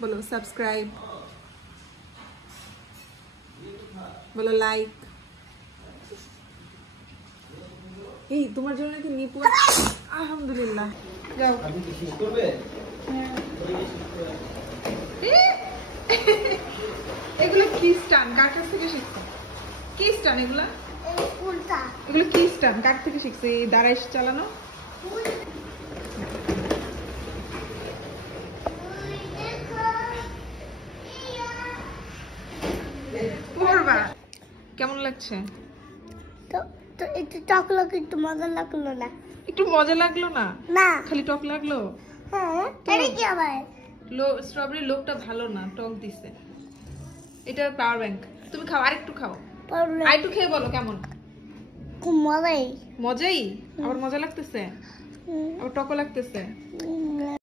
বলো সাবস্ক্রাইব, বলো লাইক। এই তোমার জন্য নাকি নিপু আলহামদুলিল্লাহ যাও। এগুলো কি স্টান? কার কাছ থেকে শিখছো? কি স্টান এগুলা? এগুলো কি স্টান? কার থেকে শিখছো এই দাঁড়াই চালানো? পড়বা কেমন লাগছে? তো একটু টক লাগলো, একটু মজা লাগলো না? একটু মজা লাগলো না? না, খালি টক লাগলো। হ্যাঁ এটা কি আবার? স্ট্রবেরি লোকটা ভালো না, টক দিছে। এটা পাওয়ার ব্যাংক। তুমি খাও, আরেকটু খাও, আরেকটু খেয়ে বলো কেমন। খুব মজাই। মজাই? আবার মজা লাগতেছে? আবার টকও লাগতেছে?